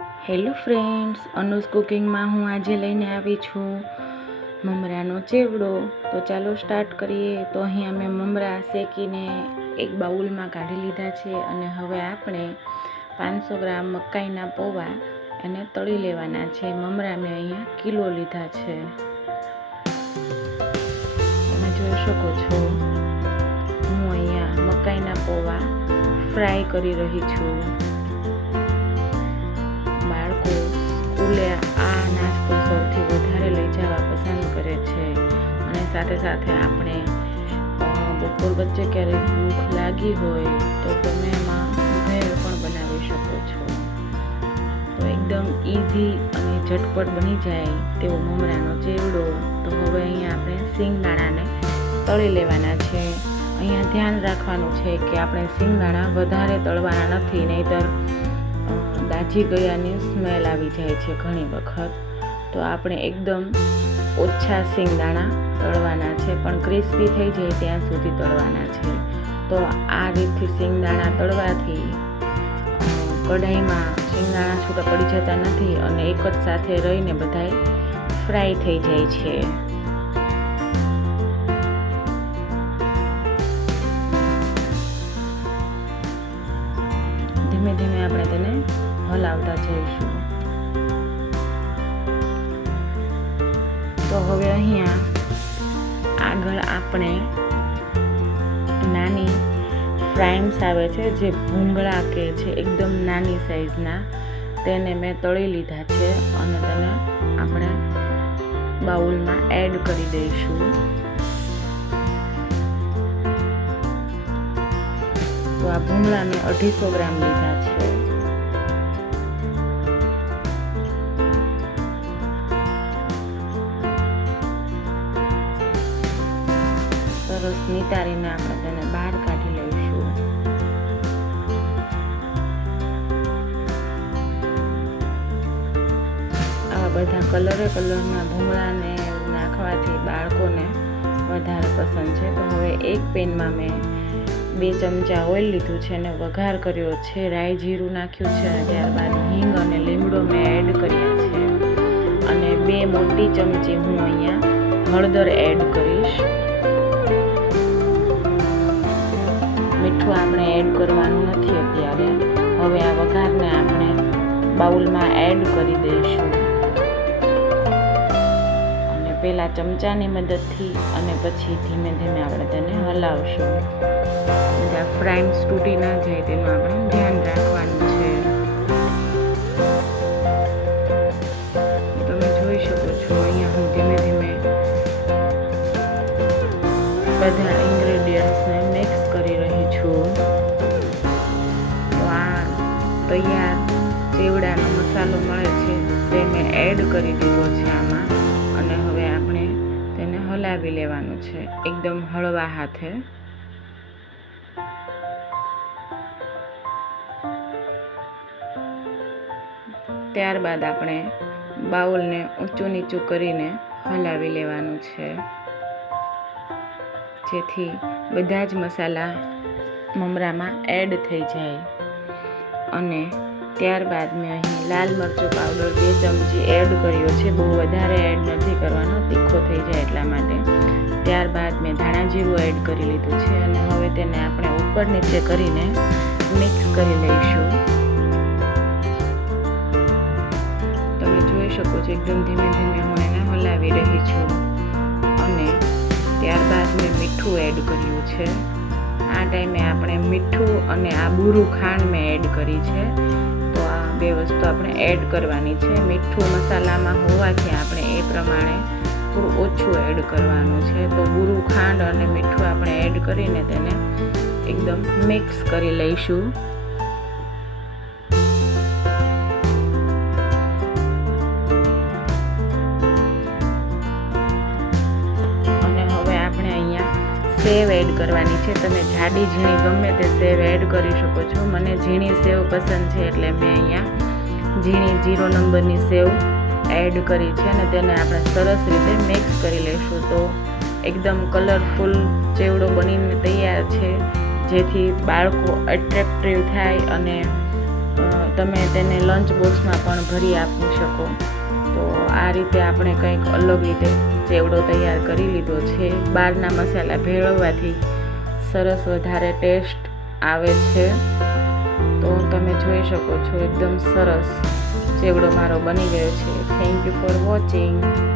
Hello friends, અનુસ કુકિંગમાં હું આજે લઈને આવી છું મમરાનો ચેવડો. તો ચાલો સ્ટાર્ટ કરીએ. તો અહીંયા મેં મમરા શેકીને એક બાઉલમાં કાઢી લીધા છે અને હવે આપણે 500 ગ્રામ મકાઈના પૌવા એને તળી લેવાના છે. મમરા મેં અહીંયા કિલો લીધા છે. તમે જોઈ શકો છો હું અહીંયા મકાઈના પૌવા ફ્રાય કરી રહી છું. સ્કૂલે આ નાસ્તો સૌથી વધારે લઈ જવા પસંદ કરે છે અને સાથે સાથે આપણે બપોર વચ્ચે ક્યારેક ભૂખ લાગી હોય તો તમે એમાં ભેળ પણ બનાવી શકો છો. તો એકદમ ઇઝી અને ઝટપટ બની જાય તેવો મમરાનો ચેવડો. તો હવે અહીંયા આપણે સિંગદાણાને તળી લેવાના છે. અહીંયા ધ્યાન રાખવાનું છે કે આપણે સિંગદાણા વધારે તળવાના નથી, નહીંતર દાજી ગયાની સ્મેલ આવી જાય છે ઘણી વખત. તો આપણે એકદમ ઓછા સિંગદાણા તળવાના છે, પણ ક્રિસ્પી થઈ જાય ત્યાં સુધી તળવાના છે. તો આ રીતથી સિંગદાણા તળવાથી કઢાઈમાં સિંગદાણા છૂટા પડી જતા નથી અને એક જ સાથે રહીને બધાય ફ્રાય થઈ જાય છે. ધીમે ધીમે આપણે તેને હલાવતા જઈશું. તો હવે અહીંયા આગળ આપણે નાની ફ્રાઈમ્સ આવે છે જે ભૂંગળા કે છે, એકદમ નાની સાઈઝના, તેને મેં તળી લીધા છે અને તેને આપણે બાઉલમાં એડ કરી દઈશું. તો આ ભૂંગળા મેં 250 ગ્રામ લીધા છે. સરસ નિતારીને આપણે તેને બહાર કાઢી લઈશું. આવા બધા કલરના ભૂંગળાને નાખવાથી બાળકોને વધારે પસંદ છે. તો હવે એક પેનમાં મેં 2 ચમચા ઓઇલ લીધું છે અને વઘાર કર્યો છે. રાઈ જીરું નાખ્યું છે અને ત્યારબાદ હિંગ અને લીમડો મેં એડ કર્યા છે અને 2 મોટી ચમચી હું અહીંયા હળદર એડ કરીશ. મીઠું આપણે એડ કરવાનું નથી અત્યારે. હવે આ વઘારને આપણે બાઉલમાં એડ કરી દઈશું અને પહેલાં ચમચાની મદદથી અને પછી ધીમે ધીમે આપણે તેને હલાવશું. ફ્રાઈમ્સ તૂટી ના જાય તેનું આપણે ધ્યાન રાખવાનું છે. તમે જોઈ શકો છો અહીંયા હું ધીમે ધીમે બધા ઇન્ગ્રેડિયન્ટ્સને મિક્સ કરી રહી છું. તો આ તૈયાર ચેવડાનો મસાલો મળે છે તે મેં એડ કરી દીધો છે આમાં અને હવે આપણે તેને હલાવી લેવાનું છે એકદમ હળવા હાથે. ત્યારબાદ આપણે બાઉલને ઊંચું નીચું કરીને હલાવી લેવાનું છે, જેથી બધા જ મસાલા મમરામાં એડ થઈ જાય. અને ત્યારબાદ મેં અહીં લાલ મરચું પાવડર 2 ચમચી એડ કર્યો છે. બહુ વધારે એડ નથી કરવાનો, તીખો થઈ જાય એટલા માટે. ત્યારબાદ મેં ધાણા જીરું એડ કરી લીધું છે અને હવે તેને આપણે ઉપર નીચે કરીને મિક્સ કરી લઈશું. શકો છો એકદમ ધીમે ધીમે હું એને હલાવી રહી છું. અને ત્યારબાદ મેં મીઠું એડ કર્યું છે. આ ટાઈમે આપણે મીઠું અને આ બુરું ખાંડ મેં એડ કરી છે. તો આ 2 વસ્તુ આપણે એડ કરવાની છે. મીઠું મસાલામાં હોવાથી આપણે એ પ્રમાણે થોડું ઓછું એડ કરવાનું છે. તો બુરું ખાંડ અને મીઠું આપણે એડ કરીને તેને એકદમ મિક્સ કરી લઈશું. સેવ એડ કરવાની છે. તમે જાડી ઝીણી ગમે તે સેવ એડ કરી શકો છો. મને ઝીણી સેવ પસંદ છે એટલે મેં અહીંયા ઝીણી 0 નંબરની સેવ એડ કરી છે અને તેને આપણે સરસ રીતે મિક્સ કરી લઈશું. તો એકદમ કલરફુલ ચેવડો બનીને તૈયાર છે, જેથી બાળકો એટ્રેક્ટિવ થાય અને તમે તેને લંચ બોક્સમાં પણ ભરી આપી શકો. તો આ રીતે આપણે કંઈક અલગ રીતે ચેવડો તૈયાર કરી લીધો છે. બહારના મસાલા ભેળવવાથી સરસ વધારે ટેસ્ટ આવે છે. તો તમે જોઈ શકો છો એકદમ સરસ ચેવડો મારો બની ગયો છે. Thank you for watching.